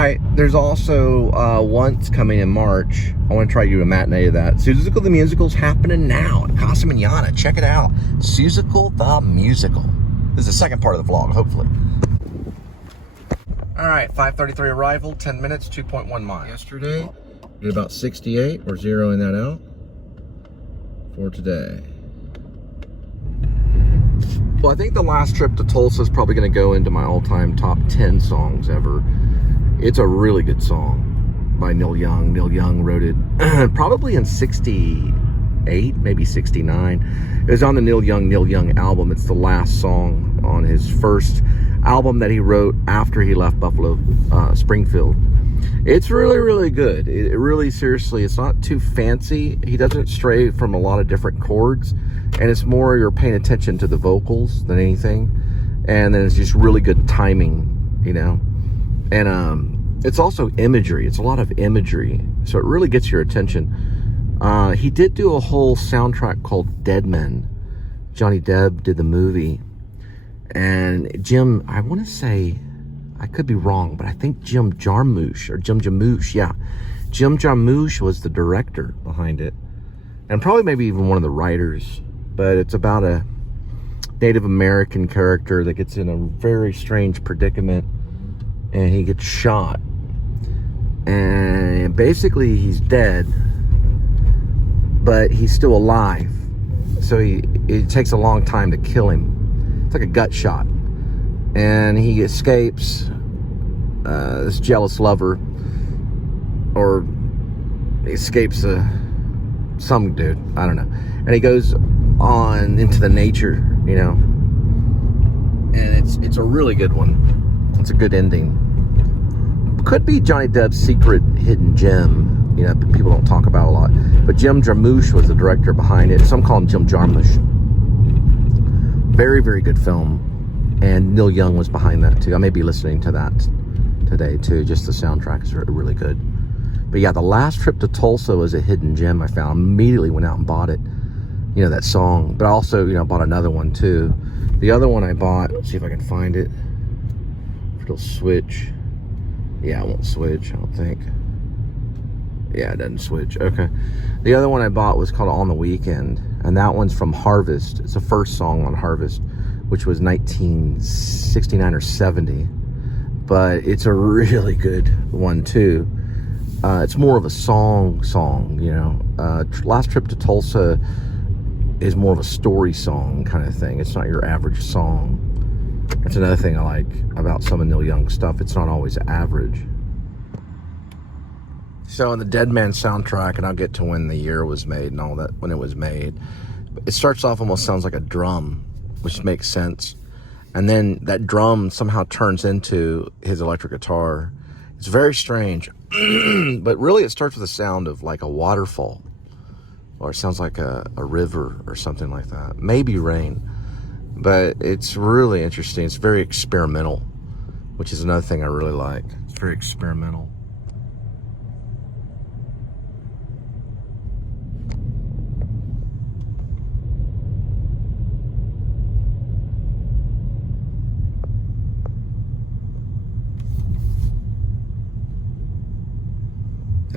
right, there's also Once coming in March. I want to try to do a matinee of that. Susical the Musical's happening now at Casa Manana. Check it out. Susical the Musical. This is the second part of the vlog, hopefully. All right, 5:33 arrival, 10 minutes, 2.1 miles. Yesterday, did about 68. We're zeroing that out for today. Well, I think the last trip to Tulsa is probably going to go into my all-time top 10 songs ever. It's a really good song by Neil Young. Neil Young wrote it probably in 68, maybe 69. It was on the Neil Young album. It's the last song on his first album that he wrote after he left Buffalo Springfield. It's really, really good. It really, seriously, it's not too fancy. He doesn't stray from a lot of different chords, and it's more you're paying attention to the vocals than anything. And then it's just really good timing, you know. And it's also imagery. It's a lot of imagery, so it really gets your attention. He did do a whole soundtrack called Dead Men. Johnny Depp did the movie. And Jim, I want to say, I could be wrong, but I think Jim Jarmusch, yeah. Jim Jarmusch was the director behind it. And probably maybe even one of the writers. But it's about a Native American character that gets in a very strange predicament. And he gets shot. And basically he's dead. But he's still alive. So it takes a long time to kill him. It's like a gut shot. And he escapes this jealous lover, or he escapes some dude, I don't know. And he goes on into the nature, you know. And it's a really good one. It's a good ending. Could be Johnny Depp's secret hidden gem, you know, people don't talk about a lot. But Jim Jarmusch was the director behind it. Some call him Jim Jarmusch. Very, very good film. And Neil Young was behind that too. I may be listening to that today too. Just the soundtrack is really good. But yeah, the last trip to Tulsa was a hidden gem I found. Immediately went out and bought it. You know, that song. But I also, you know, bought another one too. The other one I bought, let's see if I can find it. If it'll switch. Yeah, it won't switch, I don't think. Yeah, it doesn't switch. Okay. The other one I bought was called On the Weekend. And that one's from Harvest. It's the first song on Harvest, which was 1969 or 70. But it's a really good one too. It's more of a song, you know. Last Trip to Tulsa is more of a story song kind of thing. It's not your average song. That's another thing I like about some of Neil Young's stuff. It's not always average. So in the Dead Man soundtrack, and I'll get to when the year was made and all that, when it was made, it starts off almost sounds like a drum, which makes sense. And then that drum somehow turns into his electric guitar. It's very strange. But really it starts with a sound of like a waterfall. Or it sounds like a river or something like that. Maybe rain. But it's really interesting. It's very experimental, which is another thing I really like. It's very experimental.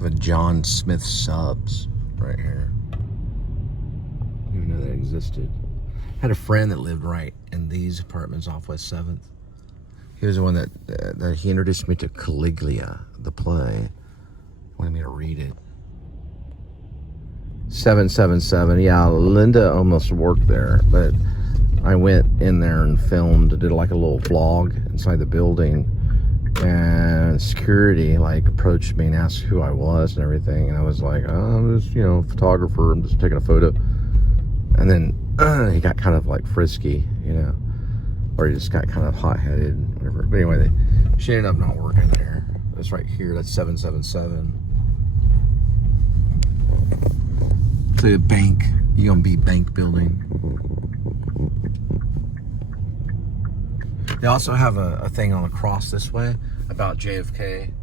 A John Smith Subs right here. I didn't even know that existed. Had a friend that lived right in these apartments off West 7th. He was the one that he introduced me to Caligula, the play. He wanted me to read it. 777. Yeah, Linda almost worked there, but I went in there and filmed, did like a little vlog inside the building. And security like approached me and asked who I was and everything, and I was like, oh, I'm just, you know, a photographer, I'm just taking a photo. And then he got kind of like frisky, you know, or he just got kind of hot-headed, whatever. But anyway, she ended up not working there. It's right here. That's 777. The bank, UMB Bank building. They also have a thing on the cross this way about JFK.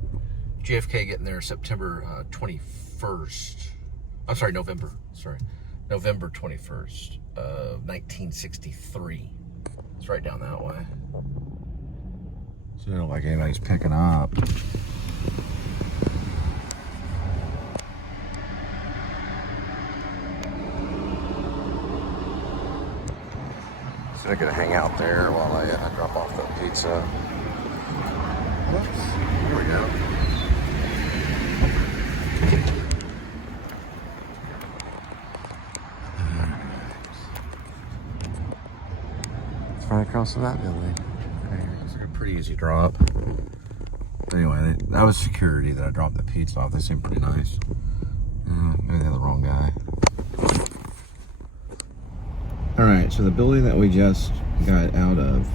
JFK getting there September 21st. I'm sorry, November. November 21st of 1963. It's right down that way. So I don't like anybody's picking up. I'm gonna hang out there while I drop off the pizza. Whoops. Here we go. It's right across from that building. It's like a pretty easy drop. Anyway, that was security that I dropped the pizza off. They seemed pretty nice. Maybe they're the wrong guy. Alright, so the building that we just got out of,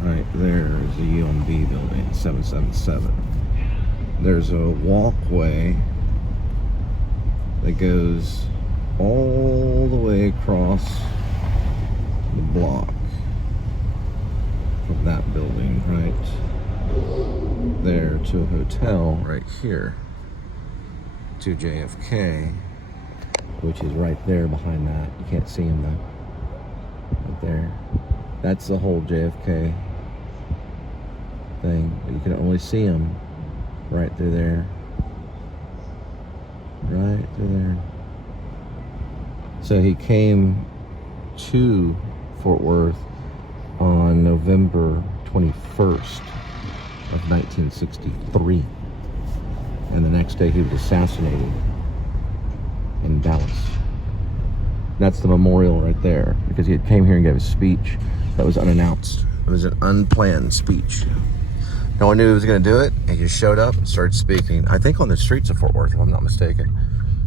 right there is the UMB building, 777. There's a walkway that goes all the way across the block from that building, right there to a hotel right here, to JFK, which is right there behind that. You can't see him though. Right there. That's the whole JFK thing. But you can only see him right through there. Right through there. So he came to Fort Worth on November 21st of 1963. And the next day he was assassinated in Dallas. That's the memorial right there, because he had came here and gave a speech that was unannounced. It was an unplanned speech. No one knew he was going to do it. He just showed up and started speaking, I think on the streets of Fort Worth, if I'm not mistaken.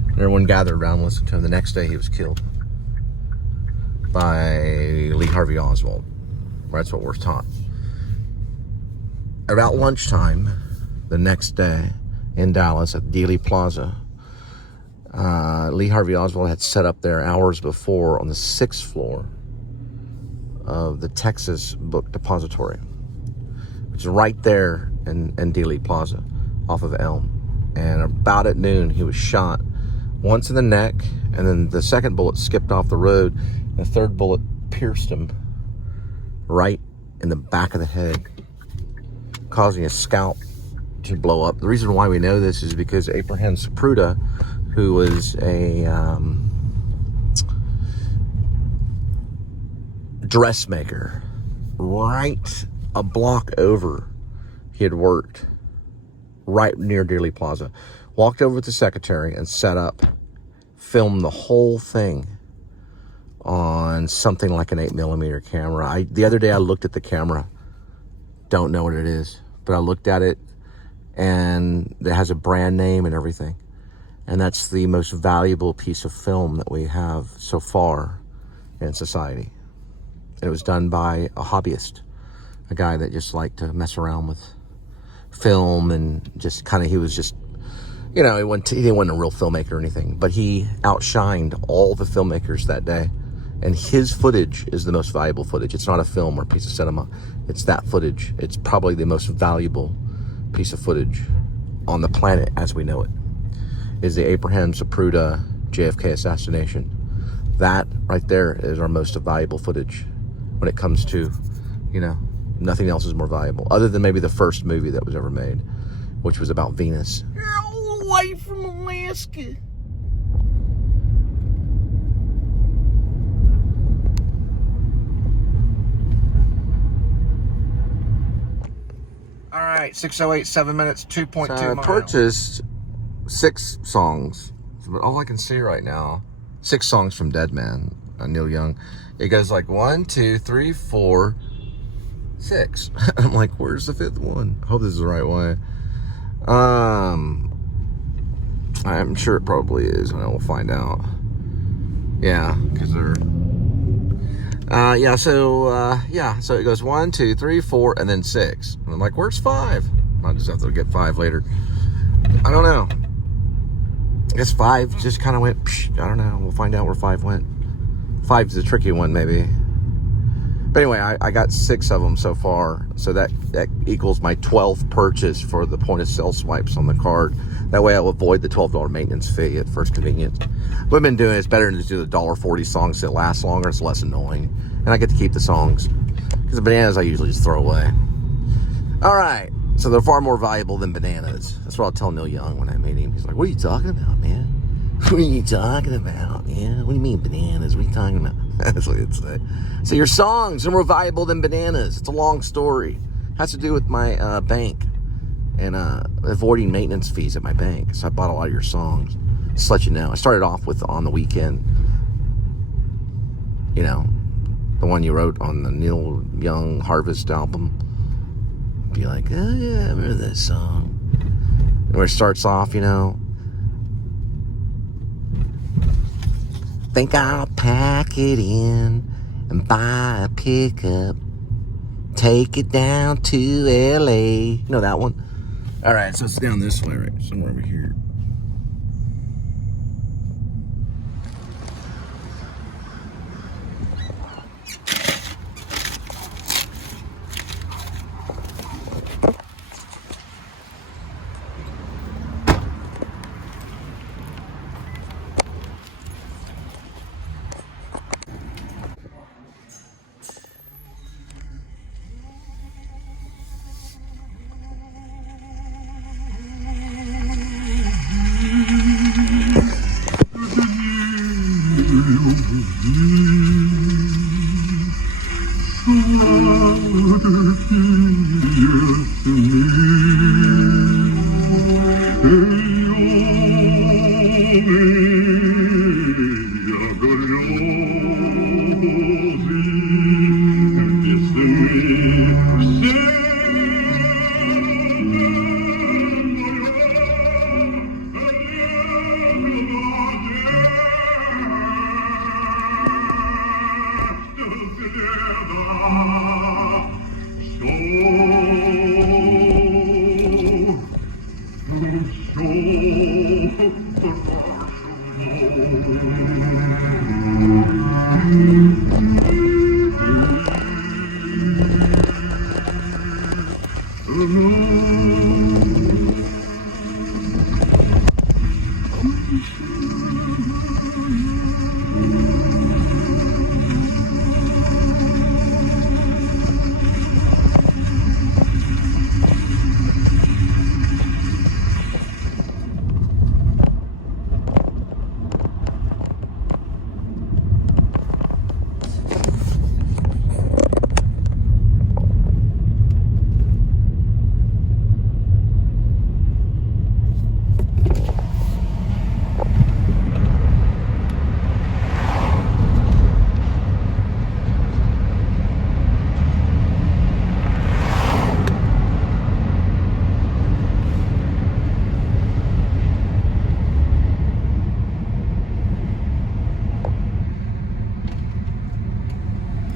And everyone gathered around and listened to him. The next day he was killed by Lee Harvey Oswald. That's what we're taught. About lunchtime the next day in Dallas at Dealey Plaza, Lee Harvey Oswald had set up there hours before on the 6th floor of the Texas Book Depository, which is right there in Dealey Plaza off of Elm. And about at noon, he was shot once in the neck, and then the second bullet skipped off the road. The third bullet pierced him right in the back of the head, causing his scalp to blow up. The reason why we know this is because Abraham Zapruder, who was a dressmaker right a block over, he had worked right near Dealey Plaza, walked over with the secretary and set up, filmed the whole thing on something like an 8mm camera. The other day I looked at the camera, don't know what it is, but I looked at it and it has a brand name and everything. And that's the most valuable piece of film that we have so far in society. And it was done by a hobbyist, a guy that just liked to mess around with film and just kind of, he was just, you know, he wasn't a real filmmaker or anything, but he outshined all the filmmakers that day. And his footage is the most valuable footage. It's not a film or a piece of cinema. It's that footage. It's probably the most valuable piece of footage on the planet as we know it. Is the Abraham Zapruder JFK assassination. That right there is our most valuable footage when it comes to, you know, nothing else is more valuable other than maybe the first movie that was ever made, which was about Venus. You're all the way from Alaska. All right, 6:08, 7 minutes, 2.2 miles. I purchased 6 songs, but all I can see right now, 6 songs from Dead Man, Neil Young. It goes like 1, 2, 3, 4, 6. I'm like, where's the 5th one? I hope this is the right way. I'm sure it probably is, and we'll find out. Yeah, because they're... so it goes 1, 2, 3, 4, and then 6. And I'm like, where's 5? I'll just have to get 5 later. I don't know. I guess 5 just kind of went, psh, I don't know. We'll find out where 5 went. 5's the tricky one, maybe. But anyway, I got 6 of them so far. So that equals my 12th purchase for the point of sale swipes on the card. That way I'll avoid the $12 maintenance fee at first convenience. What I've been doing is better than to do the $1.40 songs that last longer. It's less annoying. And I get to keep the songs. Because the bananas I usually just throw away. All right. So they're far more valuable than bananas. That's what I'll tell Neil Young when I meet him. He's like, what are you talking about, man? What are you talking about, man? What do you mean bananas? What are you talking about? That's what you'd say. So your songs are more valuable than bananas. It's a long story. It has to do with my bank and avoiding maintenance fees at my bank. So I bought a lot of your songs. Just to let you know. I started off with On the Weekend. You know, the one you wrote on the Neil Young Harvest album. Be like, oh yeah, I remember that song. And where it starts off, you know, think I'll pack it in and buy a pickup, take it down to L.A. You know that one? All right, so it's down this way, right? Somewhere over here.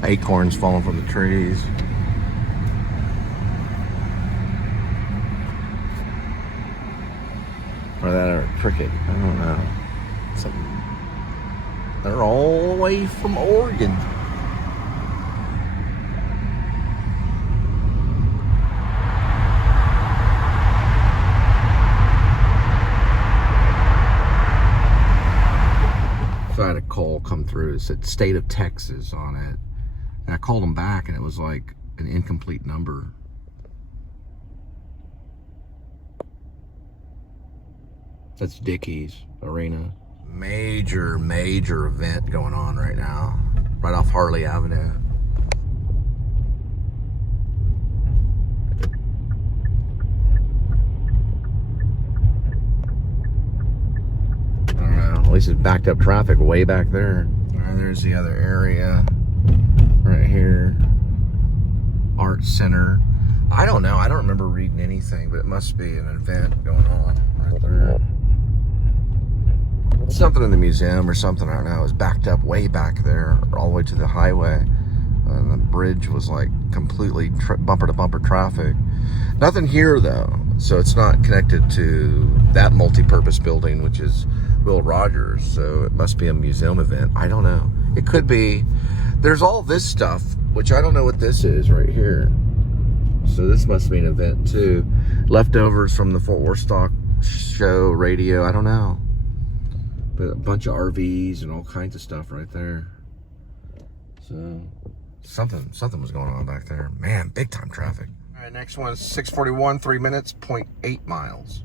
Acorns falling from the trees. Or that or a cricket. I don't know. Something. They're all the way from Oregon. So I had a call come through. It said State of Texas on it. And I called them back and it was like an incomplete number. That's Dickies Arena. Major event going on right now. Right off Harley Avenue. I don't know. At least it's backed up traffic way back there. There's the other area. Right here, Art Center. I don't know. I don't remember reading anything, but it must be an event going on right there. Something in the museum or something. I don't know. It was backed up way back there, all the way to the highway. And the bridge was like completely bumper to bumper traffic. Nothing here though, so it's not connected to that multi-purpose building, which is Will Rogers. So it must be a museum event. I don't know. It could be. There's all this stuff, which I don't know what this is right here. So this must be an event too. Leftovers from the Fort Worth Stock Show radio. I don't know. But a bunch of RVs and all kinds of stuff right there. So something was going on back there. Man, big time traffic. All right, next one is 6:41, 3 minutes, 0.8 miles.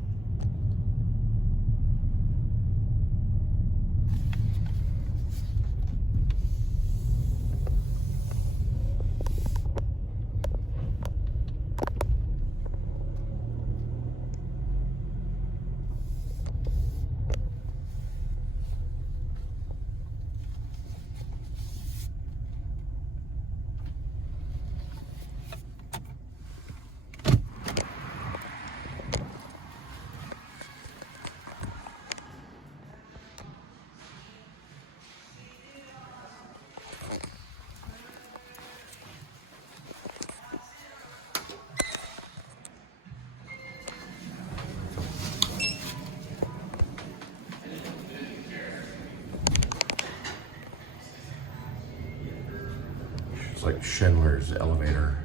like Schindler's Elevator.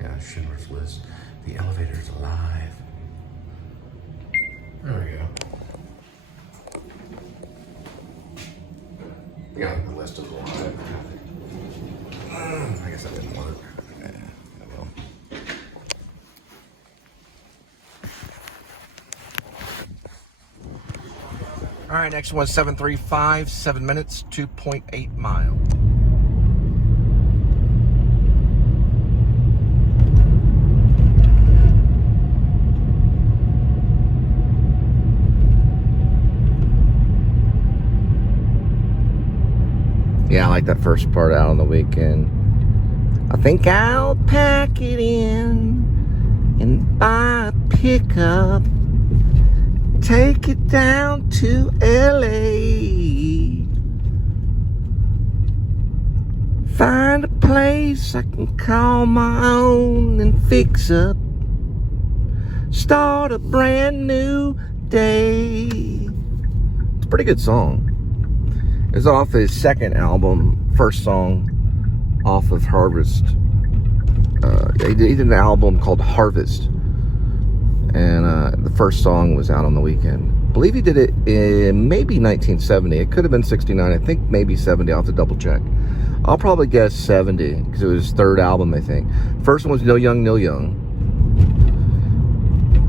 Yeah, Schindler's List. The elevator's alive. There we go. Yeah, the list is alive. I guess that didn't work. Yeah, well. All right, next one, 735, 7 minutes, 2.8 miles. Yeah, I like that first part, Out on the Weekend. I think I'll pack it in and buy a pickup. Take it down to L.A. Find a place I can call my own and fix up. Start a brand new day. It's a pretty good song. It's off his second album, first song off of Harvest. He did an album called Harvest. And the first song was Out on the Weekend. I believe he did it in maybe 1970. It could have been 69. I think maybe 70. I'll have to double check. I'll probably guess 70 because it was his third album, I think. First one was Neil Young, Neil Young.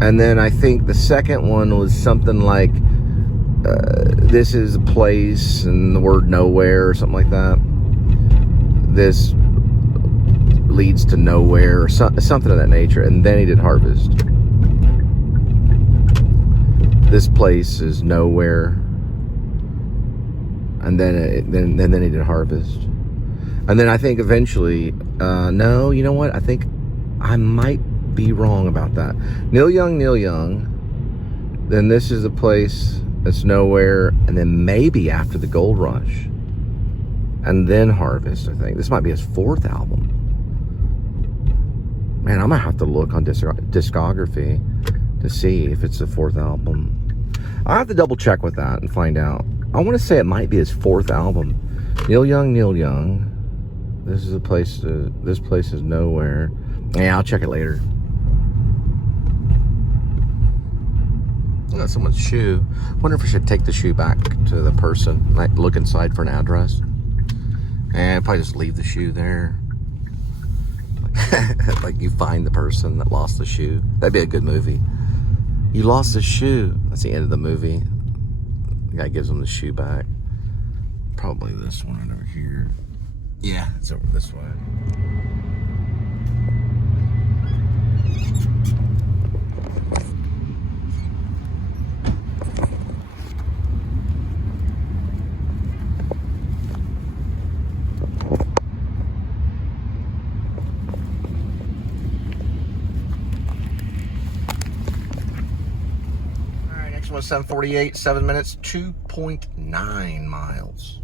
And then I think the second one was something like This Is a Place and the word Nowhere or something like that. This leads to nowhere or something of that nature. And then he did Harvest. This place is nowhere, and then he did Harvest, and then I think eventually, no, you know what? I think I might be wrong about that. Neil Young, then This Is a Place That's Nowhere, and then maybe After the Gold Rush, and then Harvest. I think this might be his fourth album. Man, I might have to look on discography to see if it's the fourth album. I'll have to double check with that and find out. I want to say it might be his fourth album. Neil Young. This is a place. This place is nowhere. Yeah, I'll check it later. I got someone's shoe. Wonder if I should take the shoe back to the person. Like look inside for an address. And probably just leave the shoe there. Like you find the person that lost the shoe. That'd be a good movie. You lost the shoe. That's the end of the movie. The guy gives him the shoe back. Probably this one right over here. Yeah, it's over this way. Was 7:48, 7 minutes, 2.9 miles.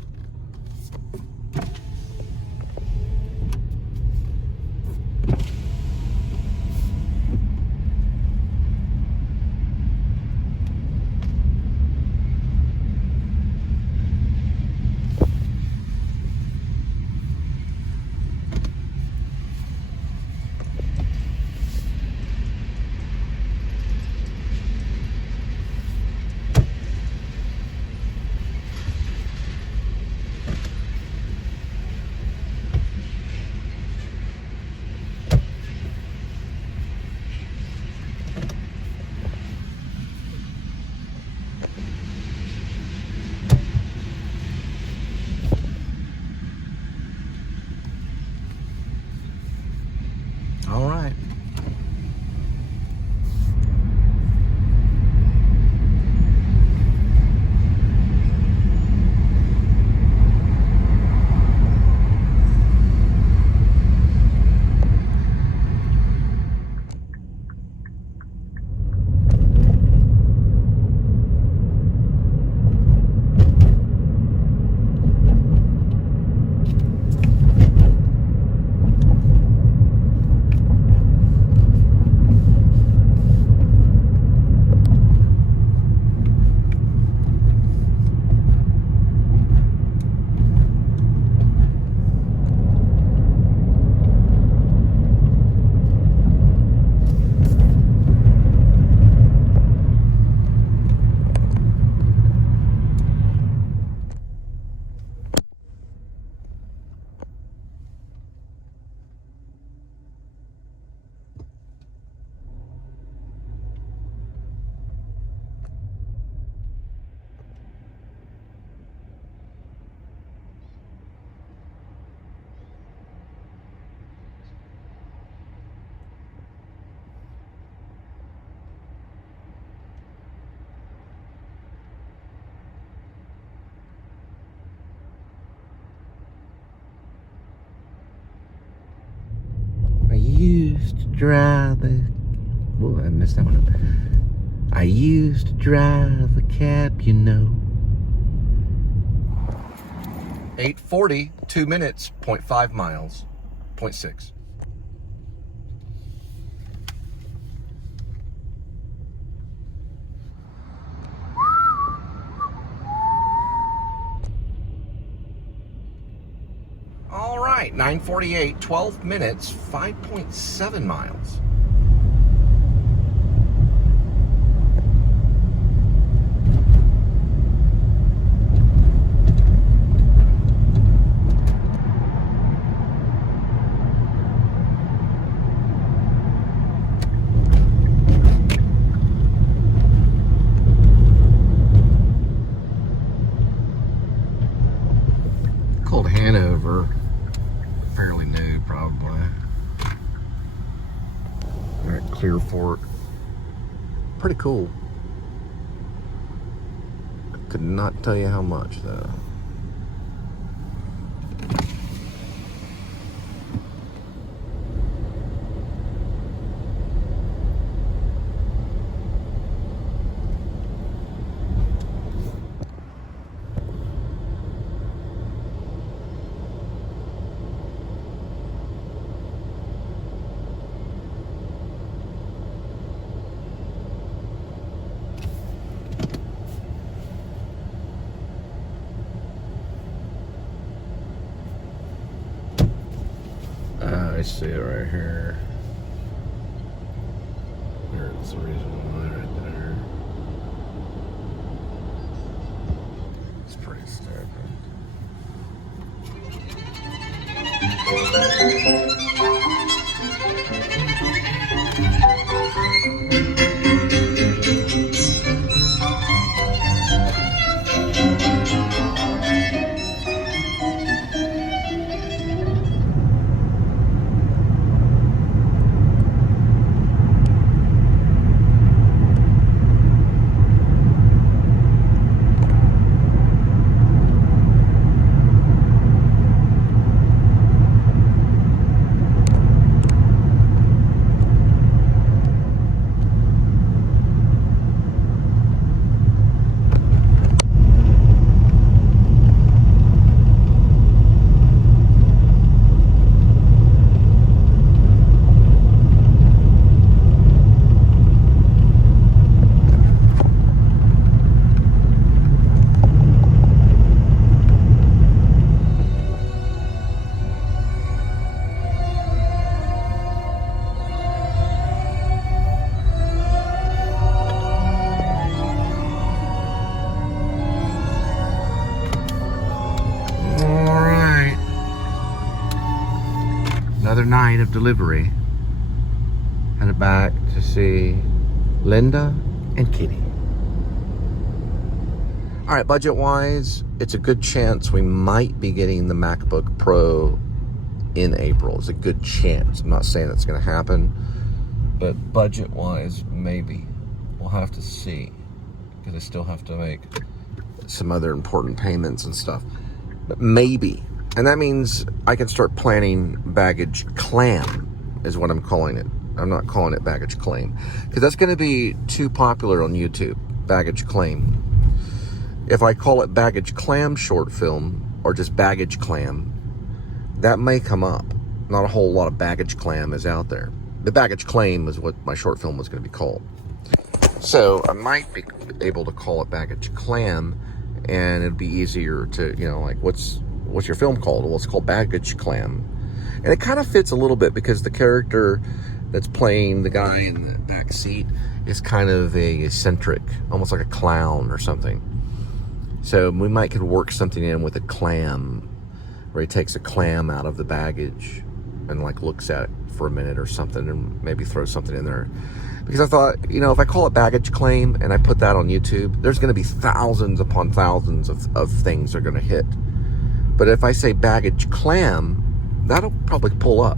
to drive a... Oh, I missed that one. I used to drive a cab, you know. 8:40, 2 minutes, 0.5 miles, 0.6. All right, 9:48, 12 minutes, 5.7 miles. Called Hanover. Fairly new, probably. All right, Clearfork. Pretty cool. I could not tell you how much, though. I see it right here. There's the reason why right there. It's pretty stupid. Another night of delivery. Headed back to see Linda and Kitty. All right, budget-wise, it's a good chance we might be getting the MacBook Pro in April. It's a good chance. I'm not saying it's going to happen, but budget-wise, maybe. We'll have to see, because I still have to make some other important payments and stuff. But maybe. And that means I can start planning baggage clam, is what I'm calling it. I'm not calling it baggage claim, because that's going to be too popular on YouTube, baggage claim. If I call it baggage clam short film, or just baggage clam, that may come up. Not a whole lot of baggage clam is out there. The baggage claim is what my short film was going to be called. So I might be able to call it baggage clam, and it'd be easier to, you know, like, what's your film called? Well, it's called Baggage Clam. And it kind of fits a little bit because the character that's playing the guy in the back seat is kind of a eccentric, almost like a clown or something. So we might could work something in with a clam, where he takes a clam out of the baggage and like looks at it for a minute or something, and maybe throw something in there. Because I thought, you know, if I call it baggage claim and I put that on YouTube, there's going to be thousands upon thousands of things that are going to hit. But if I say baggage clam, that'll probably pull up.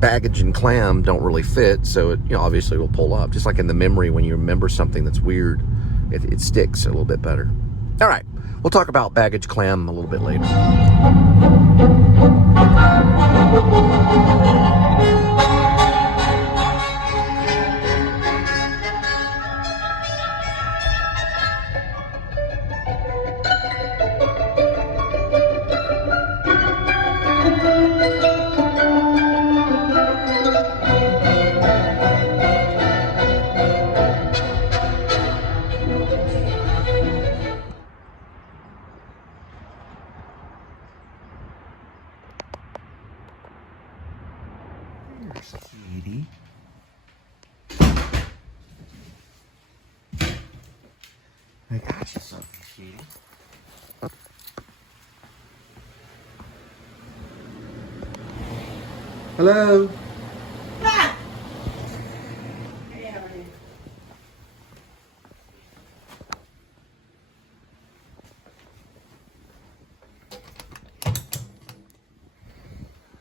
Baggage and clam don't really fit, so it, you know, obviously will pull up. Just like in the memory, when you remember something that's weird, it sticks a little bit better. All right, we'll talk about baggage clam a little bit later. kitty. I got you something, kitty. Hello. Ah! Hey, how are you?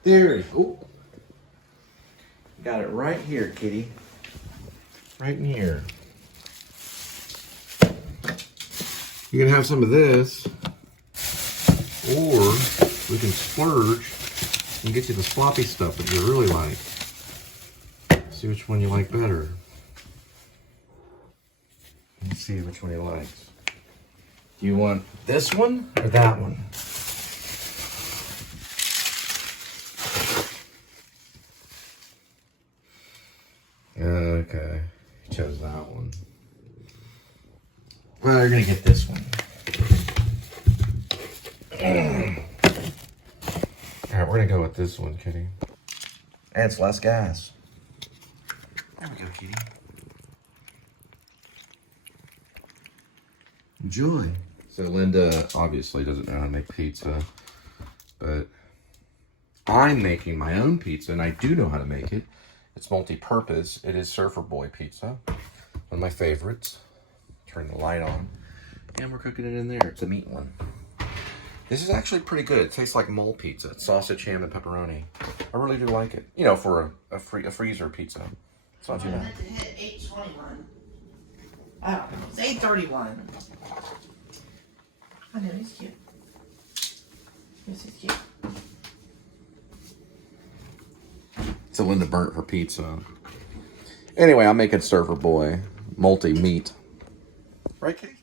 There. Oh. Got it right here, kitty. Right in here. You can have some of this, or we can splurge and get you the sloppy stuff that you really like. See which one you like better. Let's see which one he likes. Do you want this one or that one? Okay, he chose that one. Well, you're gonna get this one. Alright, we're gonna go with this one, kitty. And it's less gas. There we go, kitty. Enjoy. So Linda obviously doesn't know how to make pizza, but I'm making my own pizza, and I do know how to make it. It's multi-purpose. It is Surfer Boy pizza, one of my favorites. Turn the light on, and we're cooking it in there. It's a meat one. This is actually pretty good. It tastes like mole pizza. It's sausage, ham, and pepperoni. I really do like it. You know, for a freezer pizza. It's not too bad. I meant to hit 8:21. Oh, it's 8:31. I know, he's cute. Yes, he's cute. So Linda burnt her pizza. Anyway, I'm making Surfer Boy multi-meat. Right, kitty?